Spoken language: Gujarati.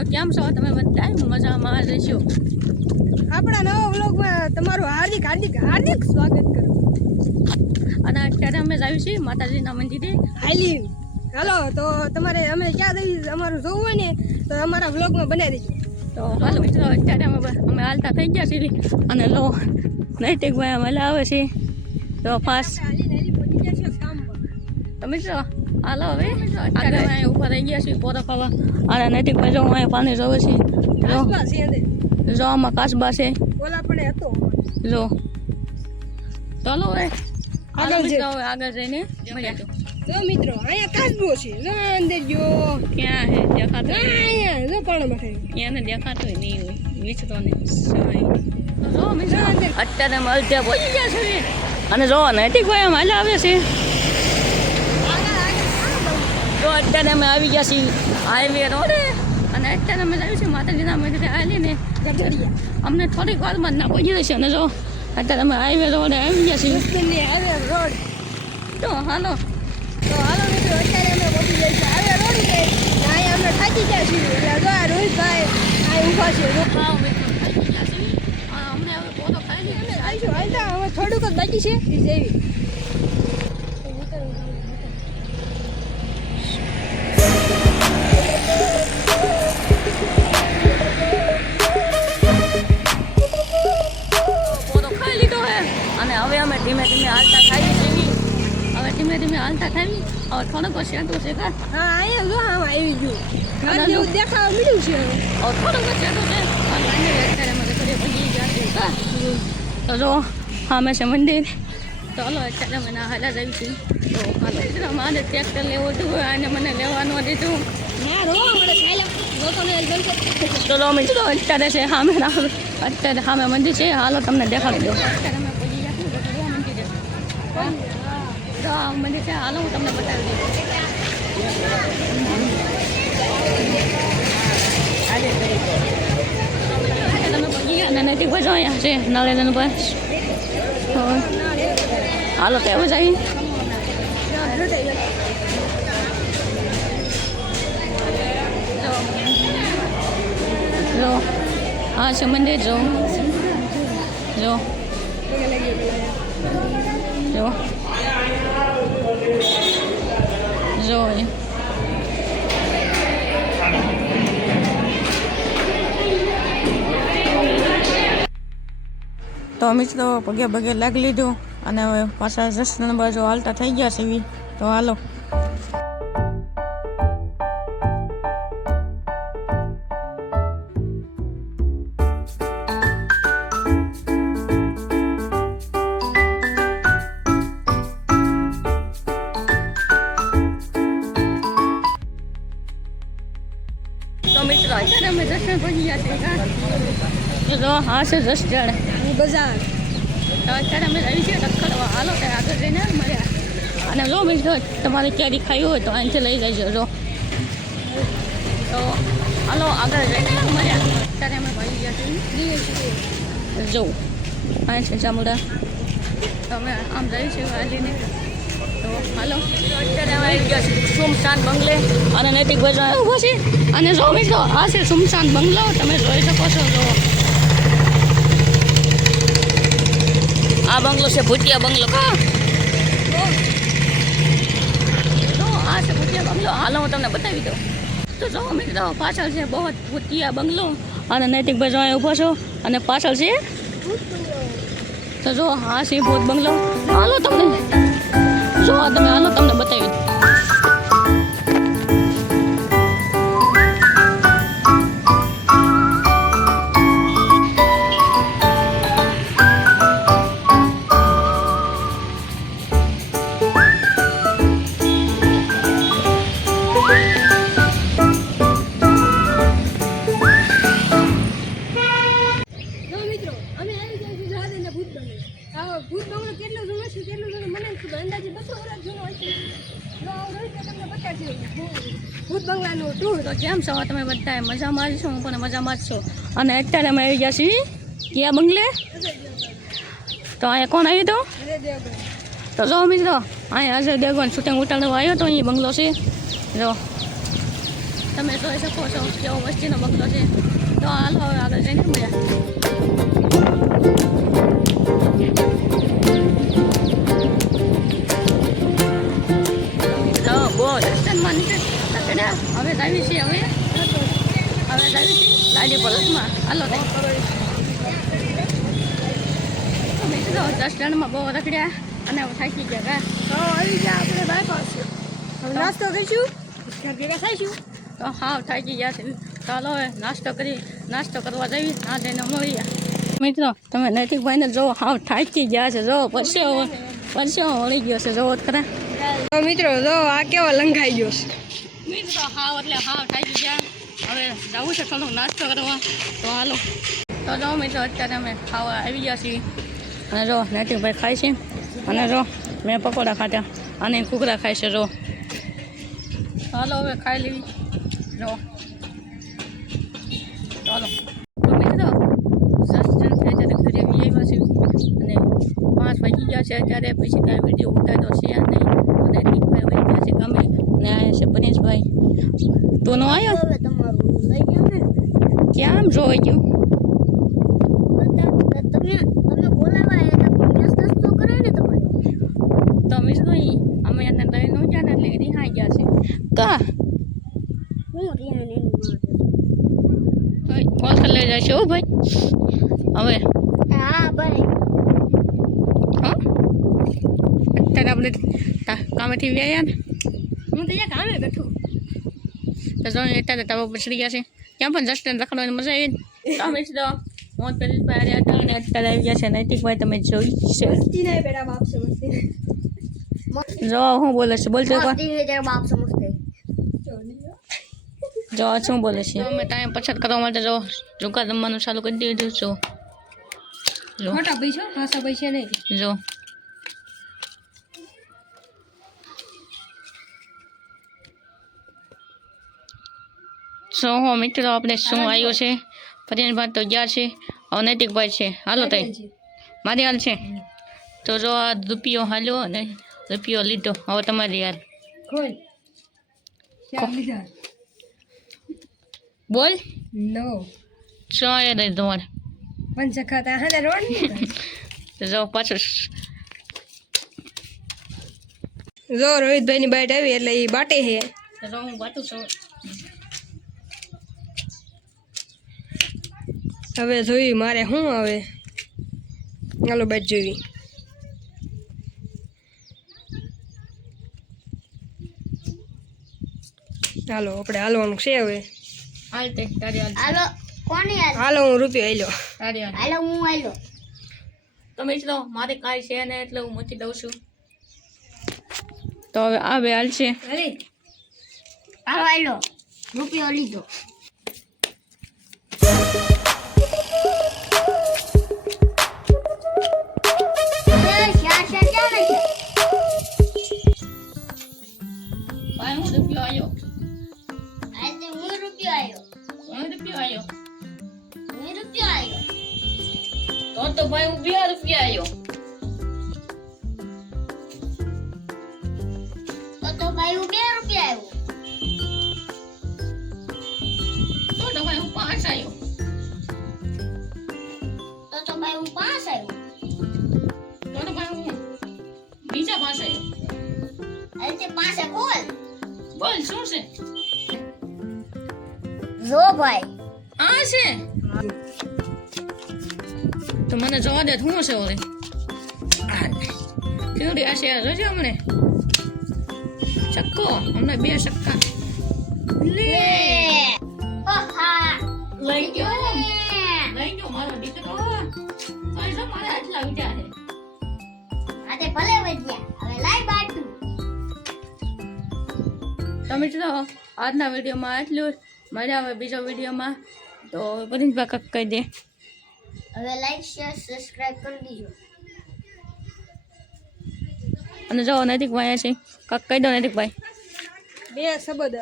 તો કેમ છો તમે બધા? મજામાં રહેશો. આપણા નવા વ્લોગમાં તમારું હાર્દિક હાર્દિક હાર્દિક સ્વાગત કરું. અને અત્યારે અમે જાવી છીએ માતાજીના મંદિરે. હાલી હાલો તો તમારે અમે ક્યાં જઈએ અમારું જોવું હોય ને તો અમારા વ્લોગમાં બનાવી દેજો. તો હાલો મિત્રો, અત્યારે અમે હાલતા થઈ ગયા છીએ અને લો નૈતિકભાઈ અમે લાવે છે તો ફાસ્ટ. તો મિત્રો હાલો હવે અત્યારે અમે ઉપર રહી ગયા છીએ પોતા ખાવા. અને નૈતિકભાઈ જો અહીંયા પાણી જોવે છે. જો આમાં કાચબા છે. ઓલા પણ હતો જો ચાલો હવે આગળ જઈને મળ્યા. જો મિત્રો અહીંયા કાચબો છે. જો અંદર જો ક્યાં હે દેખાતો? અહીંયા જો પાણીમાં થઈ એને દેખાતો નહીં હોય વિચતો ને જો મિત્રો અત્યારે અમે અડધા પહોંચી ગયા છે અને જો નૈતિકભાઈ અમે હાલ આવે છે. જો અત્યારે અમે આવી ગયા છીએ હાઈવે રોડે અને અત્યારે અમે જઈએ છીએ માતાજીના મંદિરે આવીને અમને થોડીક વારમાં ના પહોંચી જશે. અને જો અત્યારે અમે હાઈવે રોડે આવી ગયા છીએ. રોડ તો હાલો મિત્રો અત્યારે અમે પહોંચી ગયા છીએ હાઈવે રોડ છે. અહીંયા અમે થાકી ગયા છીએ એટલે જો આ રોહિતભાઈ અહીં ઊભા છે. હા મિત્રો થાકી ગયા છીએ. અમને હવે પોતો ખાઈ લઈએ. આવીશું હાલતા હવે થોડુંક જ બાકી છે એ જેવી. અને હવે અમે ધીમે ધીમે હાલતા ખાઈએ છીએ. હવે ધીમે ધીમે હાલતા ખાવી. હવે થોડોક સેટો છે કા? હા અહીંયા જો આમ આવી ગયું ઘર જેવું દેખાવા મળ્યું છે. હવે થોડોક સેટો છે અને અત્યારે અમે ઘરે પહોંચી ગયા છીએ કા? તો જો સામે છે મંદિર. તો હાલો અત્યારે અમે ના હાલા જઈએ છીએ. તો હાલો મારે ટ્રેક્ટર લેવું હતું અને મને લેવાનું દીધું. તો લો મિત્રો અત્યારે છે સામે અત્યારે સામે મંદિર છે. હાલો તમને દેખાડી દઉં. અત્યારે અમે પહોંચી ગયા છીએ મંદિરે. તો આ મંદિર છે. હાલો હું તમને બતાવી દઉં. તમે પહોંચી ગયા અને નૈતિકભાઈ જો અહીંયા છે નાળિયેર પર. હાલો કેવું જાય? જો હા છે મંદિર. જો જો જો જો તો મિત્રો પગે પગે લાગી લીધું અને હવે પાછા જસન બાજુ હાલતા થઈ ગયા છે. તો હાલો મિત્રો અત્યારે અમે દર્શન પહોંચી ગયા છીએ. જો હા છે જસજણ બજાર. તો અત્યારે અમે રહી છીએ રખડવા. હાલો ત્યાં આગળ જઈને મળ્યા. અને જો મિત્રો તમારે કેરી ખાવી હોય તો અહીંથી લઈ જજો. જો તો હાલો આગળ જઈને મળ્યા. અત્યારે અમે પહોંચી ગયા છીએ. જો અહીં છે ચામુંડા. તો અમે આમ જઈએ છીએ વાલીને. તો હાલો અત્યારે અમે આવી ગયા છીએ સુમસાન બંગલે અને નૈતિકભાઈ ઊભો છે. અને જો મિત્રો આ છે સુમસાન બંગલો. તમે જોઈ શકો છો. જો આ બંગલો છે ભૂતિયા બંગલો કા? તો આ છે ભૂતિયા બંગલો. હાલો હું તમને બતાવી દઉં. તો જો મિત્રો પાછળ છે બહુ ભૂતિયા બંગલો અને નૈતિકભાઈ જો અહીંયા ઊભો છો અને પાછળ છે. તો જો હા છે ભૂત બંગલો. હાલો તમને જો તમે હાલો તમને બતાવી. ભૂત બંગલો કેટલો જૂનો છે કેટલું જૂનો મને ખબર અંદાજે 200 વર્ષ જૂનો હશે. તમને બતાવજો ભૂત બંગલાનું ટૂર. તો કેમ છો તમે બધા? મજામાં જ છો? હું પણ મજામાં જ છું. અને અત્યારે અમે આવી ગયા છીએ કયા બંગલે? તો અહીંયા કોણ આવ્યું હતું? તો જો મિત્રો અહીંયા અજય દેવગન શૂટિંગ ઉતારવા આવ્યો તો અહીં બંગલો છે. જો તમે જોઈ શકો છો કેવો વસ્તીનો બગલો છે. તો હાલો હવે આગળ જઈને મળ્યા. બહુ રસ્તામાં નીચે હવે જાવી છીએ હવે જાવી છીએ ગાડી પલટમાં. હાલો મિત્રો 10 જણમાં બહુ રખડ્યા અને થાકી ગયા કા. આવી ગયા આપણે બાયપાસ. હવે નાસ્તો કરીશું ભેગા થઈશું. તો હા થાકી ગયા છે. ચાલો હવે નાસ્તો કરવા જઈએ. ના જઈને મળીએ. મિત્રો તમે નૈતિકભાઈને જો હાવ થાકી ગયા છે. જો પરસેવો વળી ગયો છે. જોવો ખરા મિત્રો જો આ કેવો લંઘાઈ ગયો છે. મિત્રો હાવ એટલે હાવ થાકી ગયા. હવે જવું છે થોડોક નાસ્તો કરવા. તો હાલો તો જો મિત્રો અત્યારે અમે ખાવા આવી ગયા છીએ. અને જો નૈતિકભાઈ ખાય છે. અને જો મેં પકોડા ખાધા અને ઘૂઘરા ખાય છે. જો ચાલો હવે ખાઈ લેવી. જો ચાલો તો મિત્રો 10 જણ થાય ત્યારે ઘરે આવ્યા છે અને 5 વાગી ગયા છે અત્યારે. પછી કાંઈ વિડીયો ઉતાર્યો છે નહીં. અને નૈતિકભાઈ વહી ગયા છે ગમે અને આવ્યા છે પરેશભાઈ. તો નો આવ્યો ક્યાં જોઈ ગયું તો મિત્રો અમે એને લઈને ગયા ને એટલે રિહાઈ ગયા છે. કા કોલ લઈ જાય છે. ભાઈ હવે હા ભાઈ હા અત્યારે આપણે કામેથી વ્યાયા ને. હું તો અહીંયા કામે બેઠું. તો જો અત્યારે તાવ પછડી ગયા છે. ક્યાં પણ જસ્ટ રખડવાની મજા આવી. તો અમે તો મોત પરેશભાઈ હતા અને અત્યારે આવી ગયા છે નૈતિકભાઈ. તમે જોઈ છે મસ્તી બેટા બાપ છે મસ્તી. જો હું બોલે છે બોલતો બાપ સમજતે જો શું બોલે છે. અમે ટાઈમ પછાત કરવા માટે જો રૂકા જમવાનું ચાલુ કરી દીધું. જો મોટા પૈસા ખાસા પૈસા નહીં. જો હો મિત્રો આપણે શું આવ્યો છે. પરેશભાઈ તો ગયા છે. હવે નૈતિકભાઈ છે. હાલો તઈ મારી હાલ છે. તો જો આ રૂપિયો હાલ્યો અને રૂપિયો લીધો. હવે તમારી હાલ કોઈ ક્યાં લીધા બોલ નો શું યાદ આવી તમારે. પંચ ખાતા હા રોડ તો જો પાછું જો રોહિતભાઈની બાઈટ આવી એટલે એ બાટે છે. તો જો હું બાટું છું. હવે જોઈ મારે શું આવે. હાલો બાઈટ જોઈ. હાલો આપણે હાલવાનું છે હવે. હાલ તે તારી હાલ હાલો કોની હાલ હાલો હું રૂપિયો આલ્યો. તારી હાલ. હાલો હું આલ્યો તો મિત્રો મારે કાંઈ છે ને એટલે હું મૂકી દઉં છું. તો હવે આ બે હાલ છે. અરે હાલો આલ્યો રૂપિયો લીધો ભાઈ હું રૂપિયો આવ્યો. આજે હું રૂપિયો આલ્યો હું રૂપિયો આવ્યો. હું રૂપિયો આલ્યો તો ભાઈ હું 2 રૂપિયા આવ્યો. તો ભાઈ હું 2 રૂપિયા આવ્યો તો ભાઈ હું 5 આવ્યો. તો ભાઈ હું 5 આવ્યો તો ભાઈ હું બીજા 5 આવ્યો. આજે 5 બોલ બોલ શું છે. જો ભાઈ આ છે તો મને જોવા દે શું છે. ઓરે કેવડી આ છે જોજો હમણે ચક્કો હમણાં 2 ચક્કા લે હા લઈ ગયો મારો દીકરો. તો જો મારે આટલા વિચાર છે. આજે ભલે વધ્યા હવે લાઈ બાટુ તો મિત્રો આજના વિડીયોમાં આટલું. મળ્યા હવે બીજા વિડીયોમાં. તો પરેશભાઈ કાક કહી દે. હવે લાઈક શેર સબસ્ક્રાઇબ કરી દીજો અને જો નૈતિકભાઈ છે કાક કહી દો નૈતિકભાઈ. 2 શબ્દ